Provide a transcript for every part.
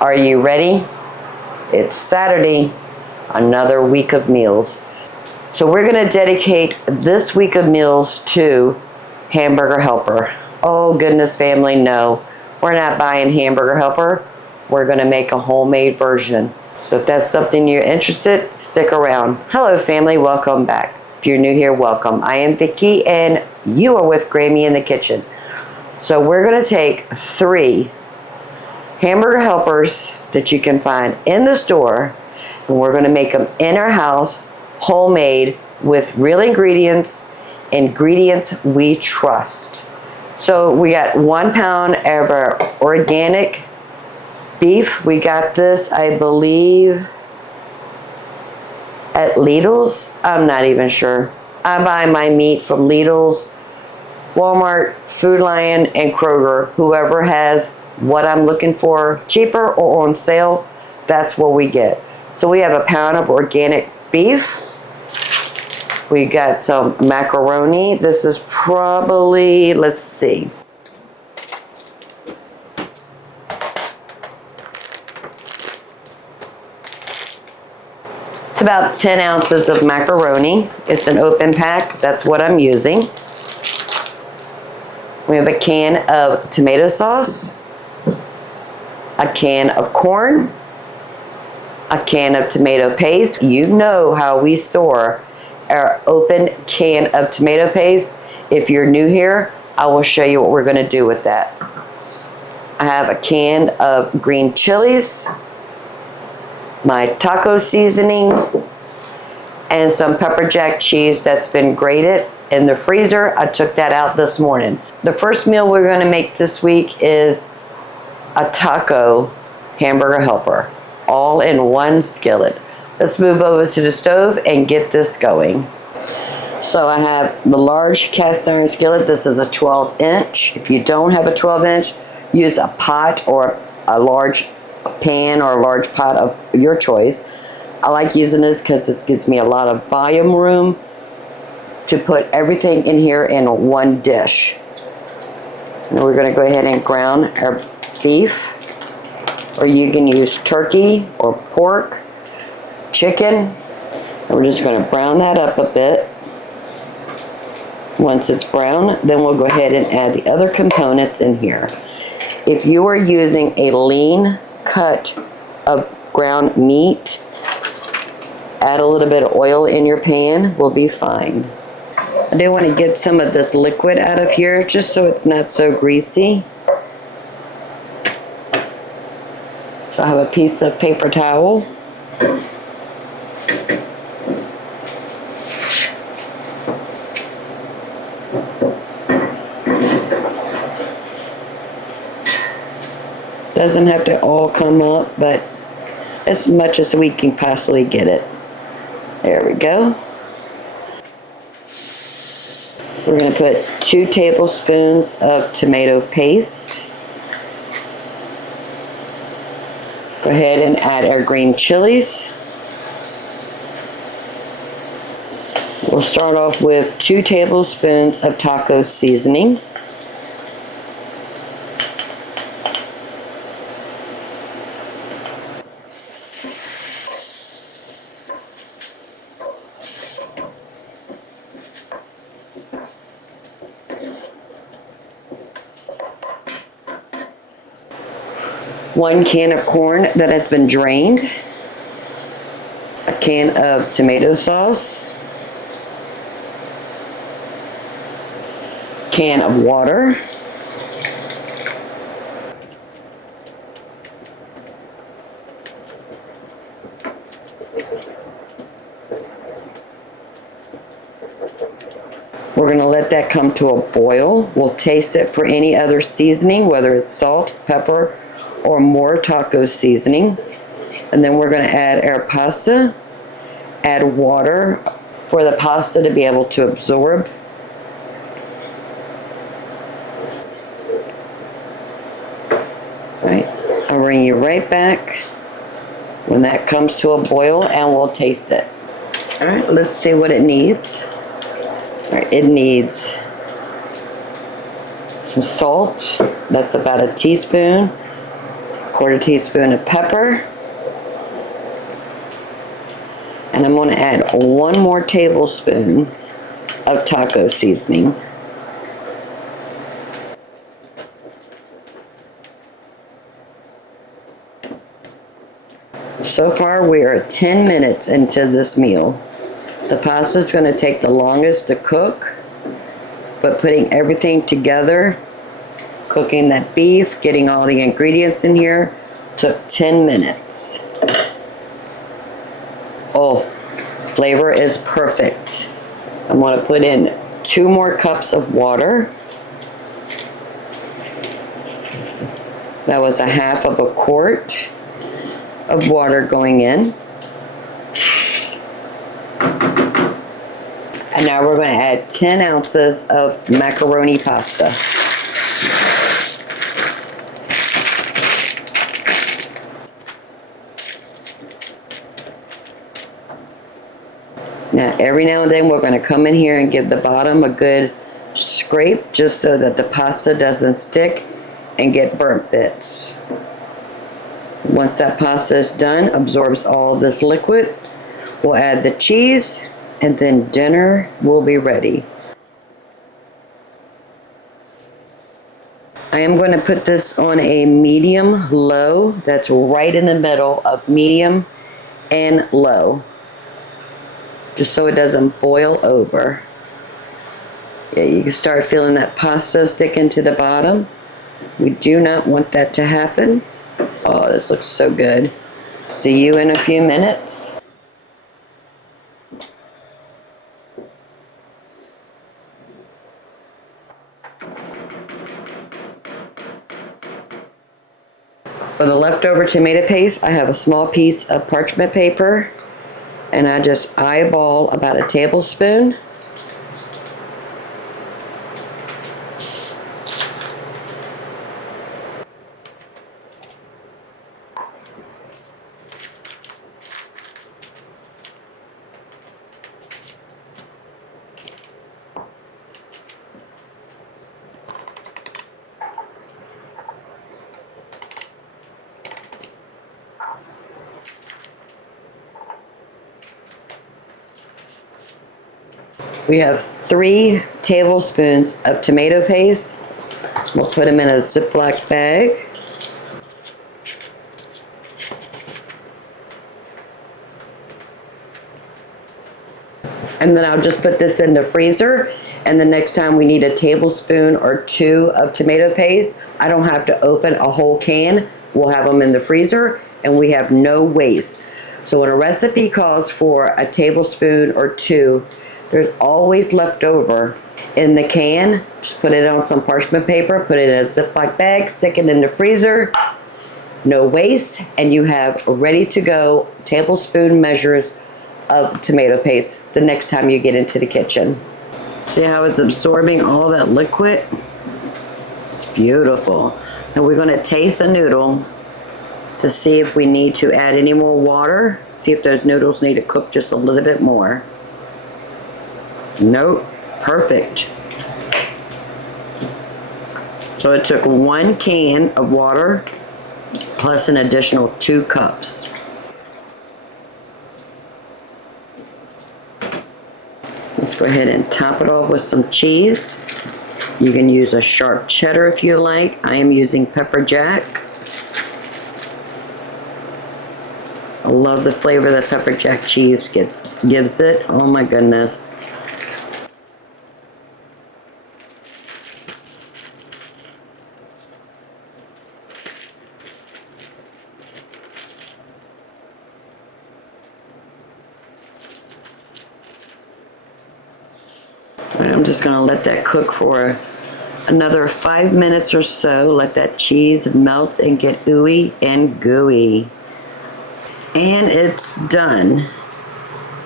Are you ready? It's Saturday, another week of meals. So we're going to dedicate this week of meals to Hamburger Helper. Oh goodness, family, no. We're not buying Hamburger Helper. We're going to make a homemade version. So if that's something you're interested, stick around. Hello family, welcome back. If you're new here, welcome. I am Vicki and you are with Grammy in the kitchen. So we're going to take 3 Hamburger Helpers that you can find in the store, and we're going to make them in our house, homemade, with real ingredients we trust. So we got 1 pound of our organic beef. We got this, I believe, at Lidl's. I'm not even sure. I buy my meat from Lidl's, Walmart, Food Lion, and Kroger. Whoever has what I'm looking for cheaper or on sale, that's what we get. So we have 1 pound of organic beef. We got some macaroni. This is probably, let's see, it's about 10 ounces of macaroni. It's an open pack. That's what I'm using. We have a can of tomato sauce, a can of corn, a can of tomato paste. You know how we store our open can of tomato paste. If you're new here, I will show you what we're going to do with that. I have a can of green chilies, my taco seasoning, and some pepper jack cheese that's been grated in the freezer. I took that out this morning. The first meal we're going to make this week is a taco Hamburger Helper, all in one skillet. Let's move over to the stove and get this going. So I have the large cast iron skillet. This is a 12-inch. If you don't have a 12-inch, use a pot or a large pan or a large pot of your choice. I like using this because it gives me a lot of volume room to put everything in here in one dish. And we're going to go ahead and ground our beef, or you can use turkey or pork, chicken, and we're just going to brown that up a bit. Once it's brown, then we'll go ahead and add the other components in here. If you are using a lean cut of ground meat, add a little bit of oil in your pan, will be fine. I do want to get some of this liquid out of here just so it's not so greasy. So I have a piece of paper towel. Doesn't have to all come up, but as much as we can possibly get it. There we go. We're going to put 2 tablespoons of tomato paste. Go ahead and add our green chilies. We'll start off with 2 tablespoons of taco seasoning. One can of corn that has been drained, a can of tomato sauce, can of water, we're going to let that come to a boil. We'll taste it for any other seasoning, whether it's salt, pepper, or more taco seasoning. And then we're going to add our pasta, add water for the pasta to be able to absorb. Right, I'll bring you right back when that comes to a boil and we'll taste it. All right, let's see what it needs. All right, it needs some salt. That's about a teaspoon. 1/4 teaspoon of pepper. And I'm going to add 1 more tablespoon of taco seasoning. So far we are 10 minutes into this meal. The pasta is going to take the longest to cook, but putting everything together, cooking that beef, getting all the ingredients in here, took 10 minutes. Oh, flavor is perfect. I'm going to put in 2 more cups of water. That was 1/2 quart of water going in. And now we're going to add 10 ounces of macaroni pasta. Now every now and then we're going to come in here and give the bottom a good scrape just so that the pasta doesn't stick and get burnt bits. Once that pasta is done, absorbs all of this liquid, we'll add the cheese, and then dinner will be ready. I am going to put this on a medium low. That's right in the middle of medium and low, just so it doesn't boil over. Yeah, you can start feeling that pasta sticking to the bottom. We do not want that to happen. Oh, this looks so good. See you in a few minutes. For the leftover tomato paste, I have a small piece of parchment paper, and I just eyeball about a tablespoon. We have 3 tablespoons of tomato paste. We'll put them in a Ziploc bag. And then I'll just put this in the freezer, and the next time we need a tablespoon or 2 of tomato paste, I don't have to open a whole can. We'll have them in the freezer, and we have no waste. So when a recipe calls for a tablespoon or 2, there's always leftover in the can. Just put it on some parchment paper, put it in a Ziploc bag, stick it in the freezer. No waste, and you have ready to go tablespoon measures of tomato paste the next time you get into the kitchen. See how it's absorbing all that liquid? It's beautiful. And we're going to taste a noodle to see if we need to add any more water. See if those noodles need to cook just a little bit more. Nope, perfect. So it took 1 can of water plus an additional 2 cups. Let's go ahead and top it off with some cheese. You can use a sharp cheddar if you like. I am using pepper jack. I love the flavor that pepper jack cheese gives it. Oh my goodness. I'm just going to let that cook for another 5 minutes or so. Let that cheese melt and get ooey and gooey. And it's done.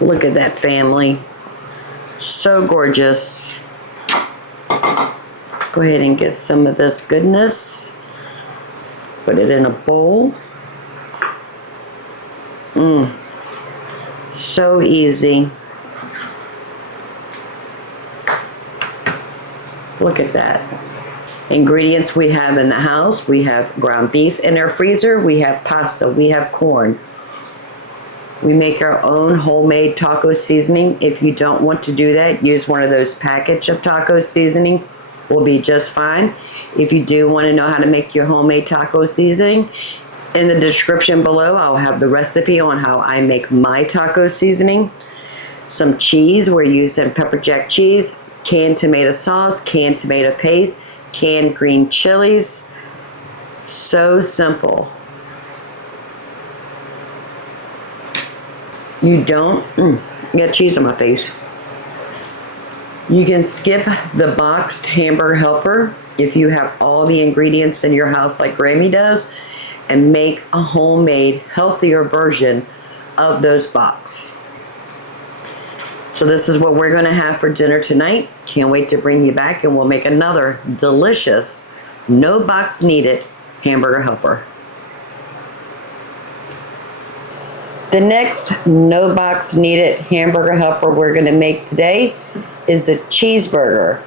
Look at that, family. So gorgeous. Let's go ahead and get some of this goodness. Put it in a bowl. So easy. Look at that. Ingredients we have in the house: we have ground beef in our freezer, we have pasta, we have corn. We make our own homemade taco seasoning. If you don't want to do that, use one of those package of taco seasoning, will be just fine. If you do want to know how to make your homemade taco seasoning, in the description below, I'll have the recipe on how I make my taco seasoning. Some cheese, we're using pepper jack cheese, canned tomato sauce, canned tomato paste, canned green chilies. So simple. You don't, got cheese on my face. You can skip the boxed hamburger helper if you have all the ingredients in your house like Grammy does, and make a homemade, healthier version of those boxes. So this is what we're gonna have for dinner tonight. Can't wait to bring you back, and we'll make another delicious, no box needed hamburger helper. The next no box needed hamburger helper we're gonna make today is a cheeseburger.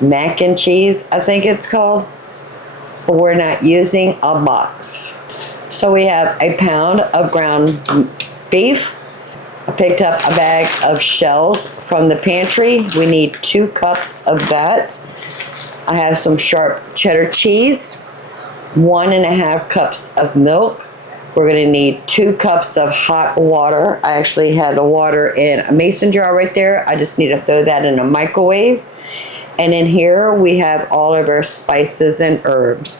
Mac and cheese, I think it's called. But we're not using a box. So we have a pound of ground beef. I picked up a bag of shells from the pantry. We need 2 cups of that. I have some sharp cheddar cheese, 1.5 cups of milk. We're gonna need 2 cups of hot water. I actually have the water in a mason jar right there. I just need to throw that in a microwave. And in here we have all of our spices and herbs.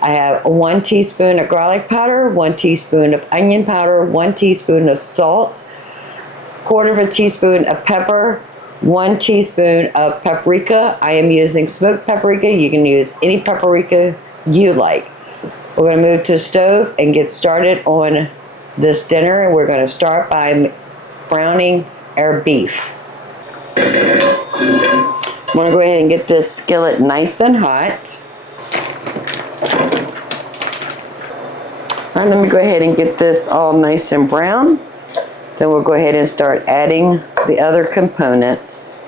I have 1 teaspoon of garlic powder, 1 teaspoon of onion powder, 1 teaspoon of salt, 1/4 teaspoon of pepper, 1 teaspoon of paprika. I am using smoked paprika. You can use any paprika you like. We're going to move to the stove and get started on this dinner. And we're going to start by browning our beef. I'm going to go ahead and get this skillet nice and hot. All right, let me go ahead and get this all nice and brown. Then we'll go ahead and start adding the other components.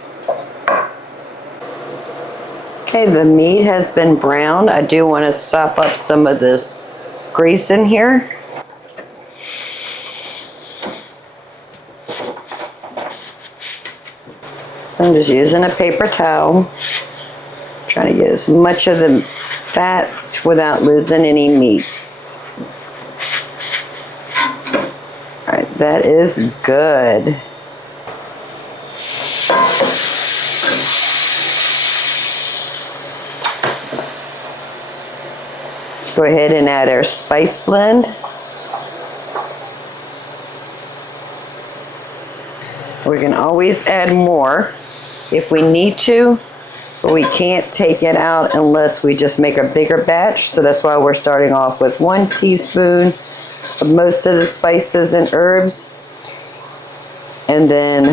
Okay, the meat has been browned. I do want to sop up some of this grease in here. So I'm just using a paper towel, trying to get as much of the fats without losing any meats. All right, that is good. Go ahead and add our spice blend. We can always add more if we need to, but we can't take it out unless we just make a bigger batch. So that's why we're starting off with 1 teaspoon of most of the spices and herbs, and then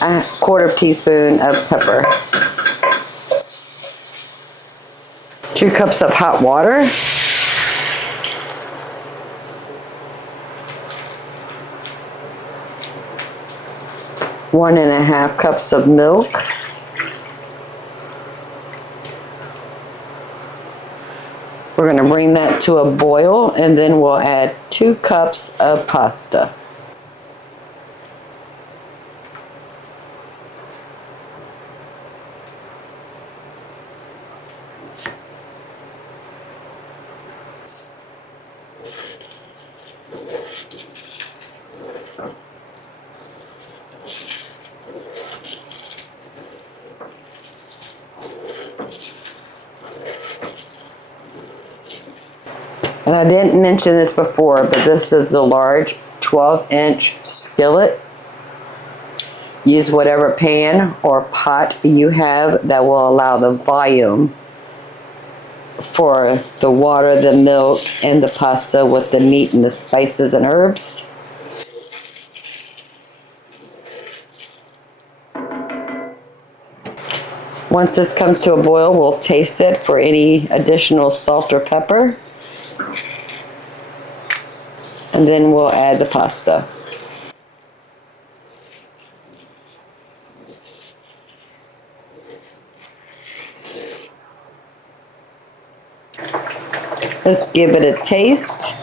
a 1/4 teaspoon of pepper. 2 cups of hot water. One and a half cups of milk. We're going to bring that to a boil, and then we'll add 2 cups of pasta. And I didn't mention this before, but this is the large 12-inch skillet. Use whatever pan or pot you have that will allow the volume for the water, the milk, and the pasta with the meat and the spices and herbs. Once this comes to a boil, we'll taste it for any additional salt or pepper. And then we'll add the pasta. Let's give it a taste.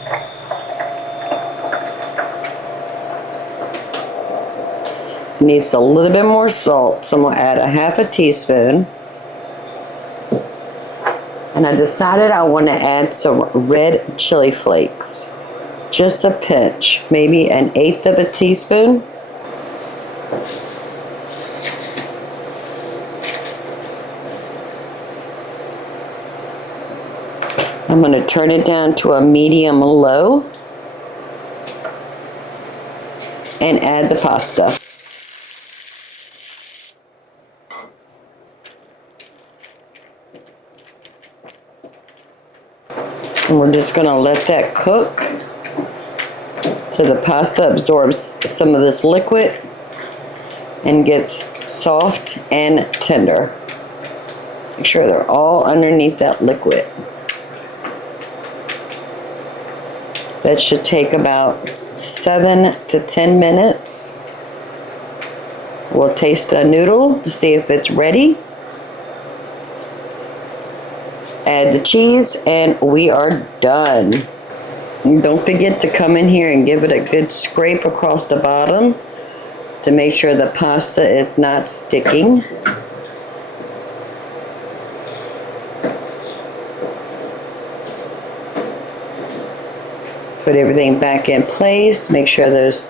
It needs a little bit more salt, so I'm going to add a half a teaspoon. And I decided I want to add some red chili flakes. Just a pinch, maybe 1/8 of a teaspoon. I'm going to turn it down to a medium low and add the pasta. And we're just going to let that cook till the pasta absorbs some of this liquid and gets soft and tender. Make sure they're all underneath that liquid. That should take about 7 to 10 minutes. We'll taste the noodle to see if it's ready. Add the cheese and we are done. And don't forget to come in here and give it a good scrape across the bottom to make sure the pasta is not sticking. Put everything back in place. Make sure those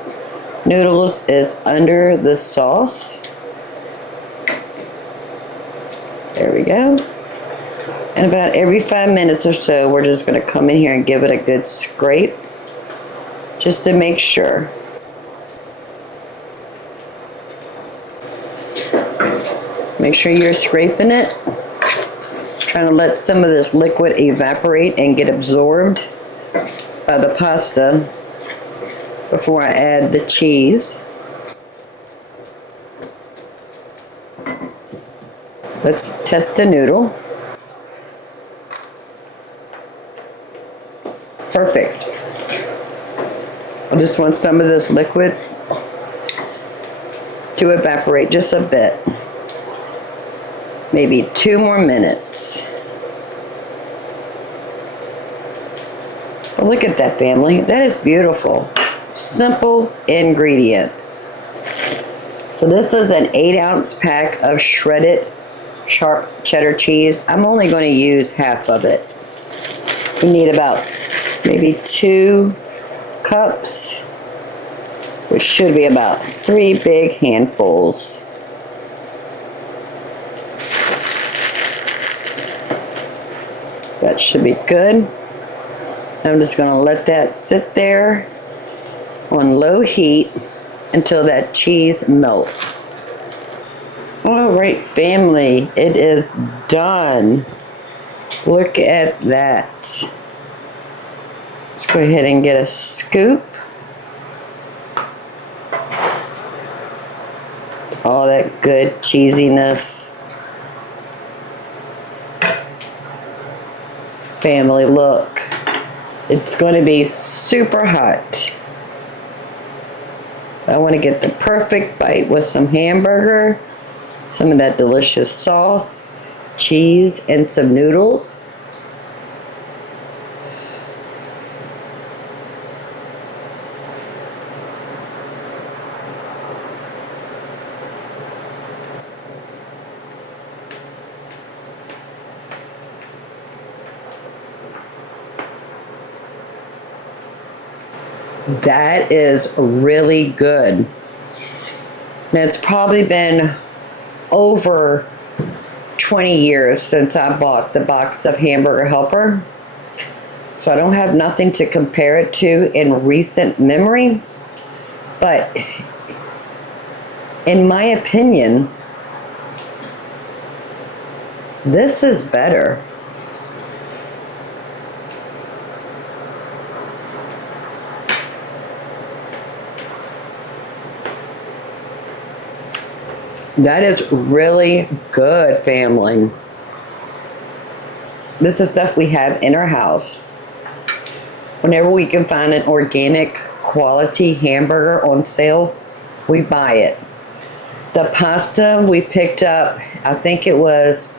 noodles is under the sauce. There we go. And about every 5 minutes or so, we're just going to come in here and give it a good scrape, just to make sure. Make sure you're scraping it. Trying to let some of this liquid evaporate and get absorbed by the pasta before I add the cheese. Let's test the noodle. Perfect. I just want some of this liquid to evaporate just a bit. Maybe 2 more minutes. Well, look at that, family. That is beautiful. Simple ingredients. So this is an 8-ounce pack of shredded sharp cheddar cheese. I'm only going to use half of it. We need about maybe 2 cups, which should be about 3 big handfuls. That should be good. I'm just going to let that sit there on low heat until that cheese melts. All right, family, it is done. Look at that. Let's go ahead and get a scoop. All that good cheesiness. Family, look. It's going to be super hot. I want to get the perfect bite with some hamburger, some of that delicious sauce, cheese, and some noodles. That is really good. Now, it's probably been over 20 years since I bought the box of Hamburger Helper. So I don't have nothing to compare it to in recent memory. But in my opinion, this is better. That is really good, family. This is stuff we have in our house. Whenever we can find an organic quality hamburger on sale, we buy it. The pasta we picked up, I think it was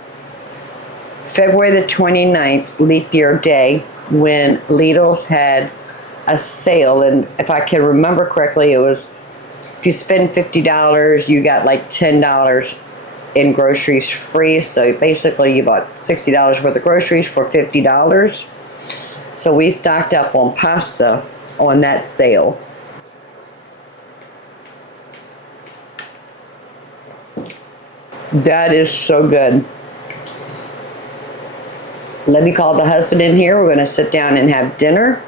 February the 29th, leap year day, when Lidl's had a sale, and if I can remember correctly, it was if you spend $50, you got like $10 in groceries free. So basically, you bought $60 worth of groceries for $50. So we stocked up on pasta on that sale. That is so good. Let me call the husband in here. We're going to sit down and have dinner.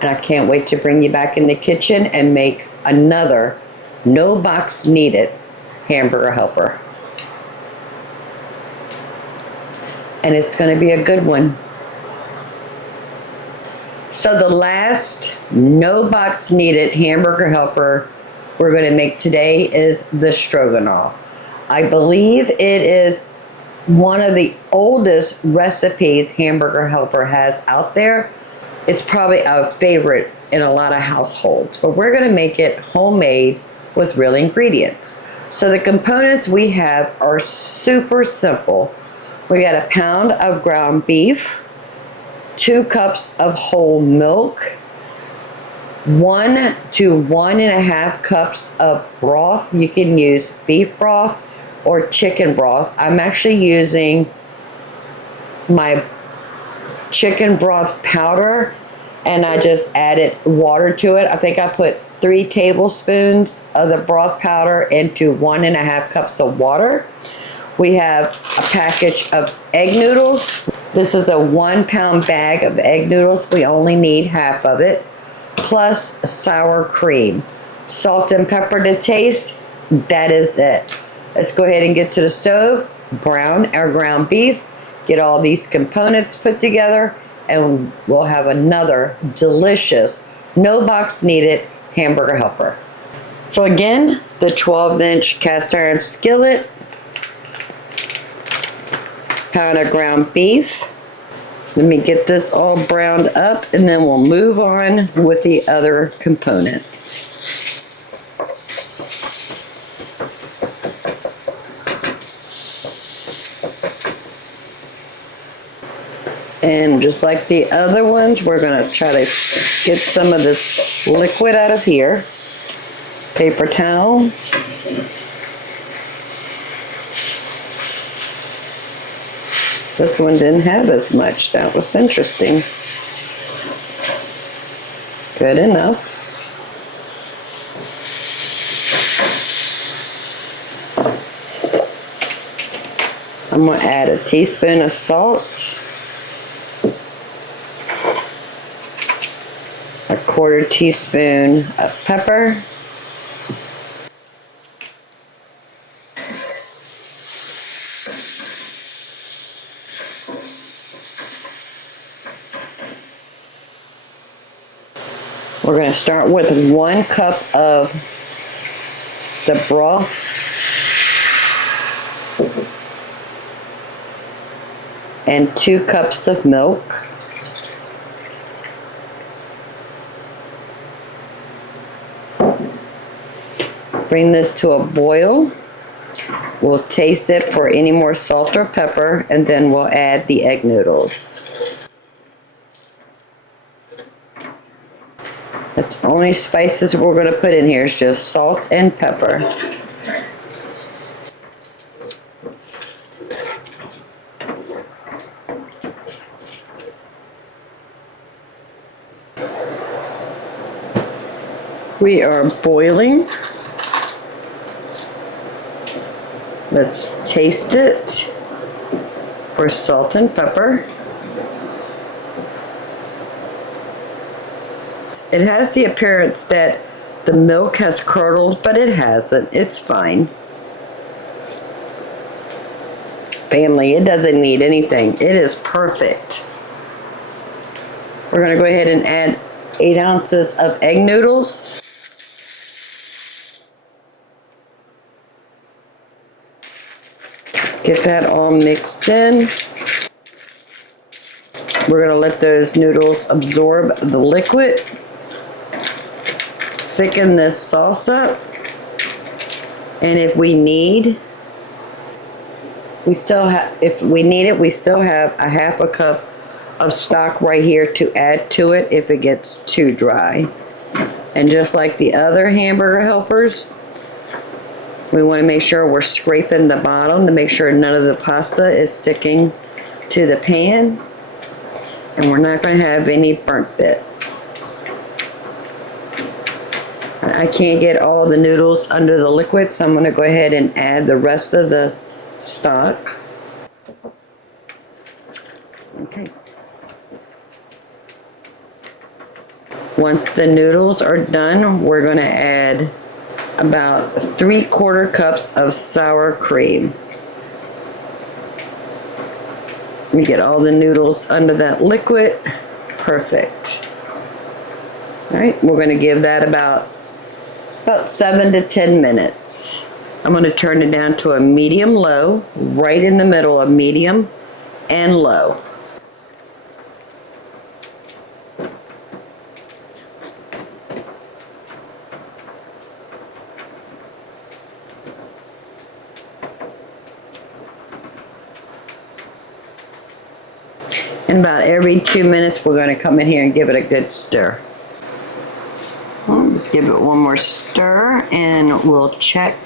And I can't wait to bring you back in the kitchen and make another no box needed hamburger helper. And it's going to be a good one. So the last no box needed hamburger helper we're going to make today is the Stroganoff. I believe it is one of the oldest recipes Hamburger Helper has out there. It's probably a favorite in a lot of households, but we're going to make it homemade with real ingredients. So the components we have are super simple. We got a pound of ground beef, 2 cups of whole milk, 1 to 1.5 cups of broth. You can use beef broth or chicken broth. I'm actually using my chicken broth powder, and I just added water to it. I think I put 3 tablespoons of the broth powder into 1.5 cups of water. We have a package of egg noodles. This is a 1 pound bag of egg noodles. We only need half of it, plus sour cream. Salt and pepper to taste. That is it. Let's go ahead and get to the stove, brown our ground beef, get all these components put together, and we'll have another delicious, no box needed hamburger helper. So again, the 12-inch cast iron skillet, pound of ground beef. Let me get this all browned up, and then we'll move on with the other components. And just like the other ones, we're going to try to get some of this liquid out of here. Paper towel. This one didn't have as much. That was interesting. Good enough. I'm going to add a teaspoon of salt. A 1/4 teaspoon of pepper. We're going to start with 1 cup of the broth. And 2 cups of milk. Bring this to a boil. We'll taste it for any more salt or pepper, and then we'll add the egg noodles. That's the only spices we're going to put in here is just salt and pepper. We are boiling. Let's taste it for salt and pepper. It has the appearance that the milk has curdled, but it hasn't. It's fine. Family, it doesn't need anything. It is perfect. We're going to go ahead and add 8 ounces of egg noodles. Let's get that all mixed in. We're going to let those noodles absorb the liquid. Thicken this sauce up. And if we need, we still have a 1/2 cup of stock right here to add to it if it gets too dry. And just like the other hamburger helpers, we want to make sure we're scraping the bottom to make sure none of the pasta is sticking to the pan. And we're not going to have any burnt bits. I can't get all the noodles under the liquid, so I'm going to go ahead and add the rest of the stock. Okay. Once the noodles are done, we're going to add about 3/4 cups of sour cream. Let me get all the noodles under that liquid. Perfect. All right, we're going to give that about 7 to 10 minutes. I'm going to turn it down to a medium-low, right in the middle of medium and low. And about every 2 minutes, we're going to come in here and give it a good stir. Let's give it one more stir and we'll check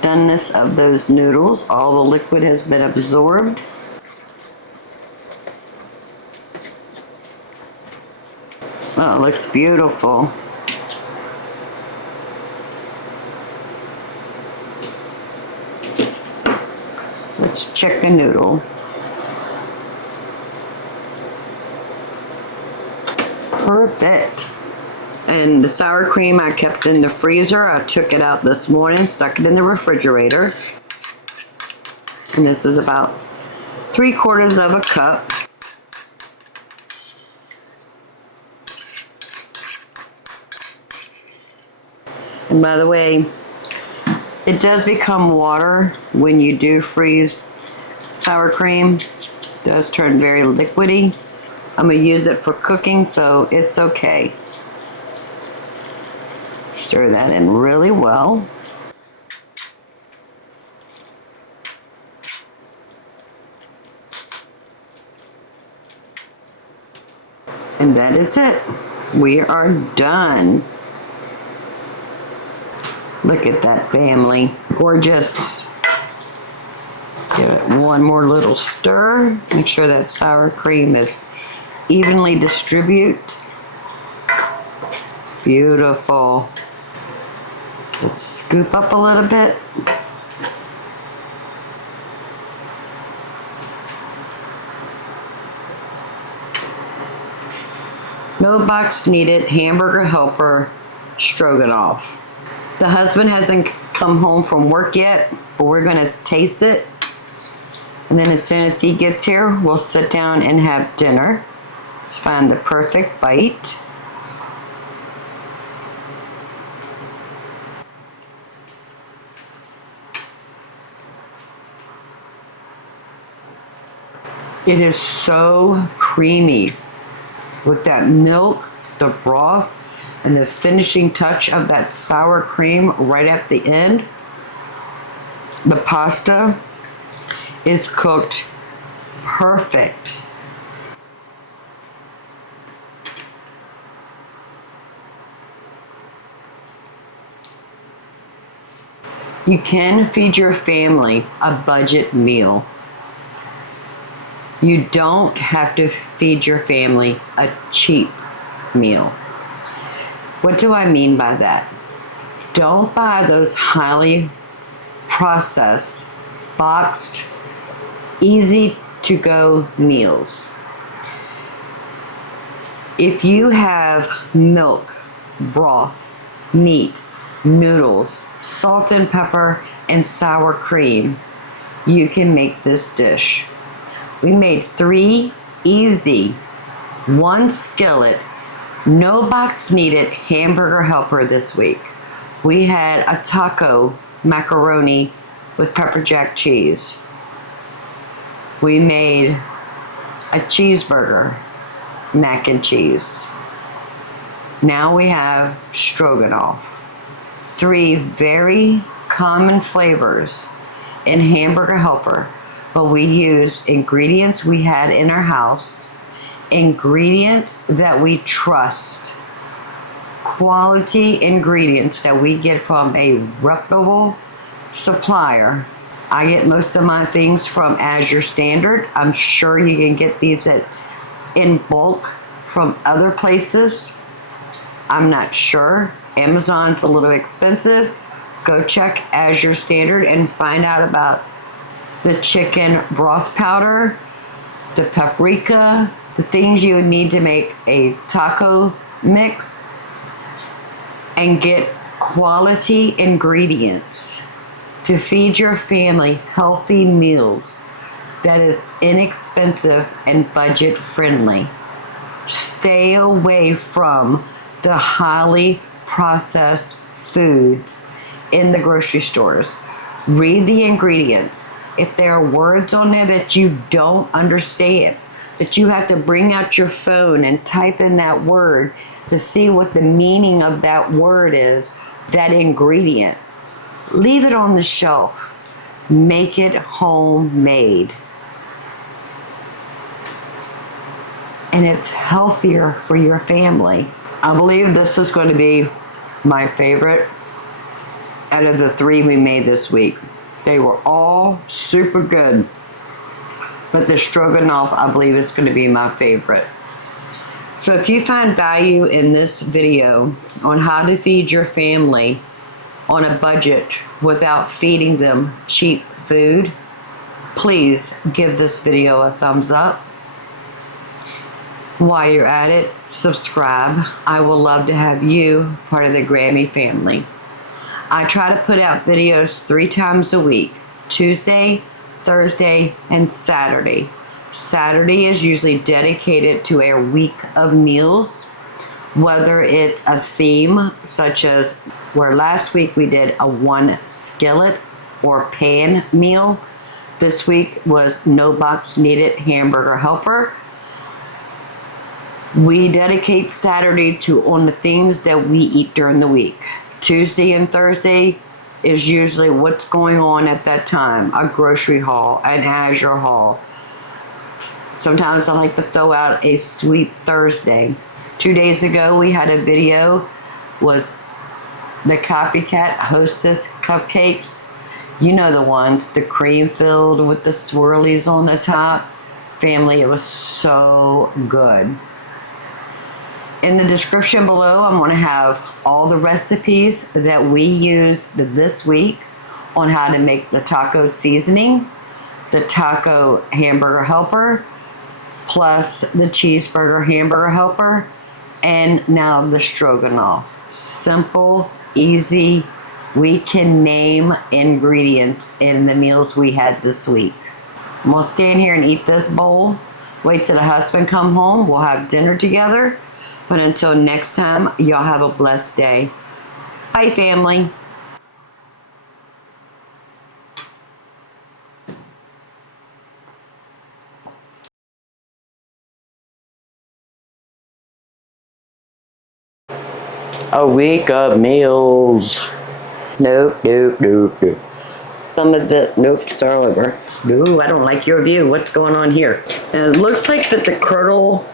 doneness of those noodles. All the liquid has been absorbed. Oh, it looks beautiful. Let's check the noodle. Perfect. And the sour cream I kept in the freezer. I took it out this morning, stuck it in the refrigerator. And this is about 3/4 of a cup. And by the way, it does become water when you do freeze sour cream. It does turn very liquidy. I'm going to use it for cooking, so it's okay. Stir that in really well. And that is it. We are done. Look at that family. Gorgeous. Give it one more little stir. Make sure that sour cream is evenly distributed. Beautiful. Let's scoop up a little bit. No box needed hamburger helper stroganoff. The husband hasn't come home from work yet, but we're gonna taste it. And then as soon as he gets here, we'll sit down and have dinner. Let's find the perfect bite. It is so creamy with that milk, the broth, and the finishing touch of that sour cream right at the end. The pasta is cooked perfect. You can feed your family a budget meal. You don't have to feed your family a cheap meal. What do I mean by that? Don't buy those highly processed, boxed, easy to go meals. If you have milk, broth, meat, noodles, salt and pepper, and sour cream, you can make this dish. We made 3 easy, 1 skillet, no box needed hamburger helper this week. We had a taco macaroni with pepper jack cheese. We made a cheeseburger mac and cheese. Now we have stroganoff. 3 very common flavors in hamburger helper, but we used ingredients we had in our house ingredients that we trust. Quality ingredients that we get from a reputable supplier. I get most of my things from Azure Standard. I'm sure you can get these in bulk from other places. I'm not sure. Amazon's a little expensive. Go check Azure Standard and find out about the chicken broth powder, the paprika, the things you would need to make a taco mix, and get quality ingredients to feed your family healthy meals that is inexpensive and budget friendly. Stay away from the highly processed foods in the grocery stores. Read the ingredients. If there are words on there that you don't understand, that you have to bring out your phone and type in that word to see what the meaning of that word is, that ingredient, leave it on the shelf. Make it homemade. And it's healthier for your family. I believe this is going to be my favorite out of the 3 we made this week. They were all super good, but the Stroganoff, I believe, is going to be my favorite. So if you find value in this video on how to feed your family on a budget without feeding them cheap food, please give this video a thumbs up. While you're at it, subscribe. I will love to have you part of the Grammy family. I try to put out videos 3 times a week, Tuesday, Thursday, and Saturday. Saturday is usually dedicated to a week of meals, whether it's a theme, such as where last week we did a 1 skillet or pan meal. This week was no box needed hamburger helper. We dedicate Saturday to on the things that we eat during the week. Tuesday and Thursday is usually what's going on at that time, a grocery haul, an Azure haul. Sometimes I like to throw out a sweet Thursday. 2 days ago we had a video, was the Copycat Hostess cupcakes. You know the ones, the cream filled with the swirlies on the top. Family, it was so good. In the description below, I'm going to have all the recipes that we used this week on how to make the taco seasoning, the taco hamburger helper, plus the cheeseburger hamburger helper, and now the Stroganoff. Simple, easy. We can name ingredients in the meals we had this week. I'm going to stand here and eat this bowl. Wait till the husband come home. We'll have dinner together. But until next time, y'all have a blessed day. Bye, family. A week of meals. Nope. Some of the, nope, start over. Ooh, I don't like your view. What's going on here? And it looks like that the curdle,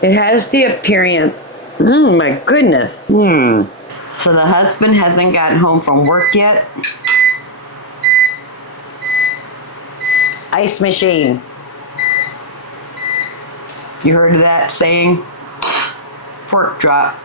it has the appearance, my goodness. So the husband hasn't gotten home from work yet. Ice machine. You heard of that saying? Fork drop.